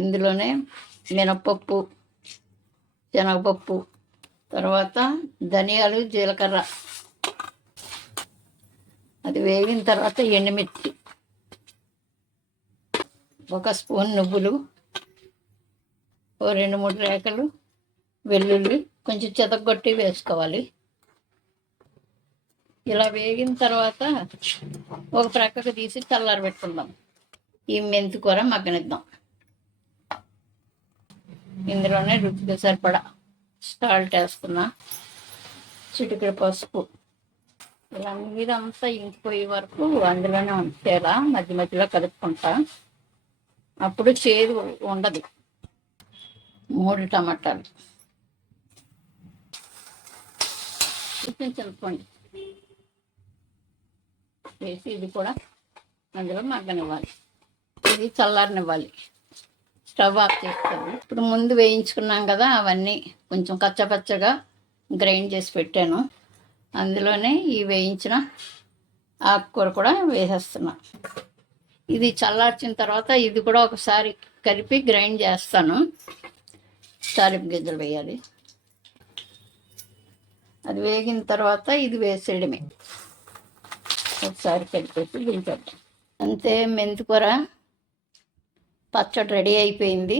ఇందులోనే మినపప్పు, శనగపప్పు, తర్వాత ధనియాలు, జీలకర్ర, అది వేగిన తర్వాత ఎండుమిర్చి, ఒక స్పూన్ నువ్వులు, ఓ 2-3 రేకలు వెల్లుల్లి కొంచెం చెతగొట్టి వేసుకోవాలి. ఇలా వేగిన తర్వాత ఒక ప్రక్కకు తీసి చల్లారి పెట్టుకుందాం. ఈ మెంతి కూర మగ్గనిద్దాం. ఇందులోనే రుచికి సరిపడా సాల్ట్ వేస్తున్నా, చిటికెడు పసుపు. ఇలా నీరంతా ఇంకిపోయే వరకు అందులోనే ఉంచేలా మధ్య మధ్యలో కలుపుకుంటా. అప్పుడు చేదు ఉండదు. 3 టమాటాలు, చింతపండు వేసి ఇది కూడా అందులో మగ్గనివ్వాలి. ఇది చల్లారనివ్వాలి. స్టవ్ ఆఫ్ చేస్తాను. ఇప్పుడు ముందు వేయించుకున్నాం కదా, అవన్నీ కొంచెం కచ్చపచ్చగా గ్రైండ్ చేసి పెట్టాను. అందులోనే ఈ వేయించిన ఆకుకూర కూడా వేసేస్తున్నా. ఇది చల్లార్చిన తర్వాత ఇది కూడా ఒకసారి కలిపి గ్రైండ్ చేస్తాను. తాలింపు గింజలు వేయాలి. అది వేగిన తర్వాత ఇది వేసేయడమే. ఒకసారి కలిపేసి దించేద్దాం. అంతే, మెంతికూర పచ్చడి రెడీ అయిపోయింది.